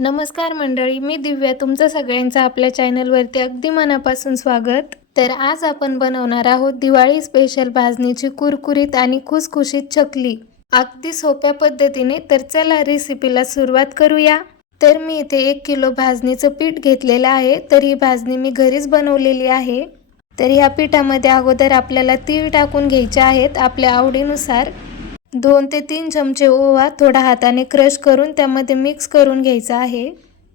नमस्कार मंडळी, मी दिव्या. तुमचं सगळ्यांचं आपल्या चॅनलवरती अगदी मनापासून स्वागत. तर आज आपण बनवणार आहोत दिवाळी स्पेशल भाजणीची कुरकुरीत आणि खुसखुशीत चकली, अगदी सोप्या पद्धतीने. तर चला रेसिपीला सुरुवात करूया. तर मी इथे 1 किलो भाजणीचं पीठ घेतलेलं आहे. तर ही भाजणी मी घरीच बनवलेली आहे. तर ह्या पिठामध्ये अगोदर आपल्याला तीळ टाकून घ्यायचे आहेत आपल्या आवडीनुसार. 2 ते 3 चमचे ओवा थोडा हाताने क्रश करून त्यामध्ये मिक्स करून घ्यायचा आहे.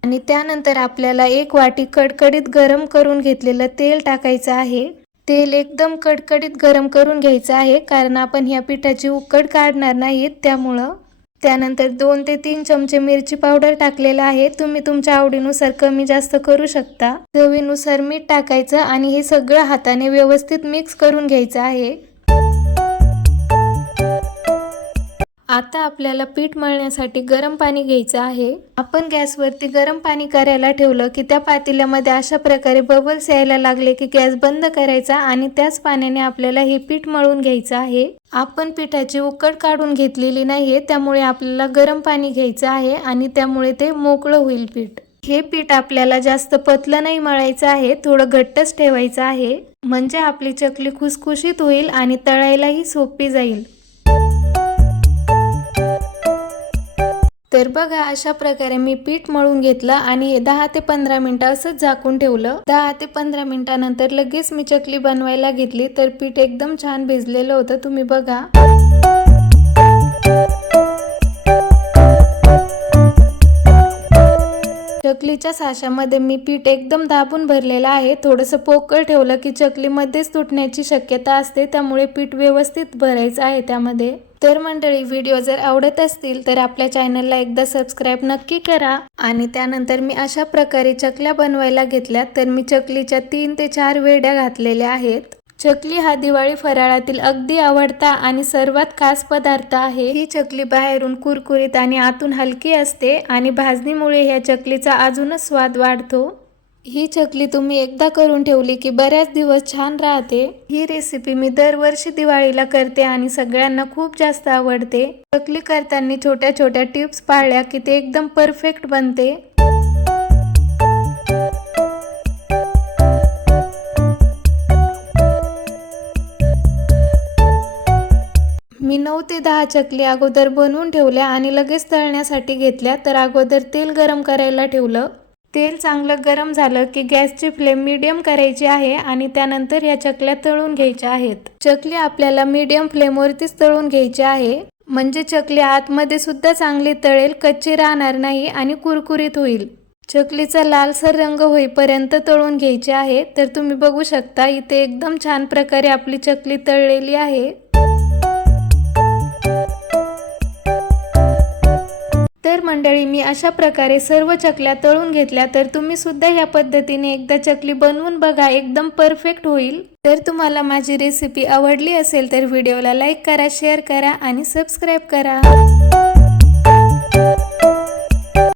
आणि त्यानंतर आपल्याला 1 वाटी कडकडीत गरम करून घेतलेलं तेल टाकायचं आहे. तेल एकदम कडकडीत गरम करून घ्यायचं आहे, कारण आपण ह्या पिठाची उकड काढणार नाहीत त्यामुळं. त्यानंतर 2 ते 3 चमचे मिरची पावडर टाकलेला आहे. तुम्ही तुमच्या आवडीनुसार कमी जास्त करू शकता. चवीनुसार मीठ टाकायचं आणि हे सगळं हाताने व्यवस्थित मिक्स करून घ्यायचं आहे. आता आपल्याला पीठ मळण्यासाठी गरम पाणी घ्यायचं आहे. आपण गॅसवरती गरम पाणी करायला ठेवलं की त्या पातेल्यामध्ये अशा प्रकारे बबल्स यायला लागले की गॅस बंद करायचा आणि त्याच पाण्याने आपल्याला हे पीठ मळून घ्यायचं आहे. आपण पिठाची उकड काढून घेतलेली नाहीये, त्यामुळे आपल्याला गरम पाणी घ्यायचं आहे आणि त्यामुळे ते मोकळं होईल पीठ. हे पीठ आपल्याला जास्त पतलं नाही मळायचं आहे, थोडं घट्टच ठेवायचं आहे, म्हणजे आपली चकली खुसखुशीत होईल आणि तळायलाही सोपी जाईल. तर बघा, अशा प्रकारे मी पीठ मळून घेतलं आणि हे 10 ते 15 मिनिटं असंच झाकून ठेवलं. 10 ते 15 मिनिटानंतर लगेच मी चकली बनवायला घेतली. तर पीठ एकदम छान भिजलेलं होतं, तुम्ही बघा. चकलीच्या साच्यामध्ये मी पीठ एकदम दाबून भरलेलं आहे. थोडंसं पोकळ ठेवलं की चकली मध्येच तुटण्याची शक्यता असते, त्यामुळे पीठ व्यवस्थित भरायचं आहे त्यामध्ये. तर मंडळी, व्हिडिओ जर आवडत असतील तर आपल्या चॅनलला एकदा सबस्क्राईब नक्की करा. आणि त्यानंतर मी अशा प्रकारे चकल्या बनवायला घेतल्या. तर मी चकलीच्या 3 ते 4 वेड्या घातलेल्या आहेत. चकली हा दिवाळी फराळातील अगदी आवडता आणि सर्वात खास पदार्थ आहे. ही चकली बाहेरून कुरकुरीत आणि आतून हलकी असते आणि भाजणीमुळे ह्या चकलीचा अजूनच स्वाद वाढतो. ही चकली तुम्ही एकदा करून ठेवली की बऱ्याच दिवस छान राहते. ही रेसिपी मी दरवर्षी दिवाळीला करते आणि सगळ्यांना खूप जास्त आवडते. चकली करताना छोट्या छोट्या टिप्स पाळल्या की ते एकदम परफेक्ट बनते. मी 9 ते 10 चकली अगोदर बनवून ठेवल्या आणि लगेच तळण्यासाठी घेतल्या. तर अगोदर तेल गरम करायला ठेवलं. तेल चांगलं गरम झालं की गॅसची फ्लेम मीडियम करायची आहे आणि त्यानंतर या चकल्या तळून घ्यायच्या आहेत. चकली आपल्याला मीडियम फ्लेमवरतीच तळून घ्यायची आहे, म्हणजे चकली आतमध्ये सुद्धा चांगली तळेल, कच्ची राहणार नाही आणि कुरकुरीत होईल. चकलीचा लालसर रंग होईपर्यंत तळून घ्यायची आहे. तर तुम्ही बघू शकता, इथे एकदम छान प्रकारे आपली चकली तळलेली आहे. तर मंडळी, मी अशा प्रकारे सर्व चकल्या तळून घेतल्या. तर तुम्ही सुद्धा ह्या पद्धतीने एकदा चकली बनवून बघा, एकदम परफेक्ट होईल. तर तुम्हाला माझी रेसिपी आवडली असेल तर व्हिडिओला लाईक करा, शेअर करा आणि सबस्क्राईब करा.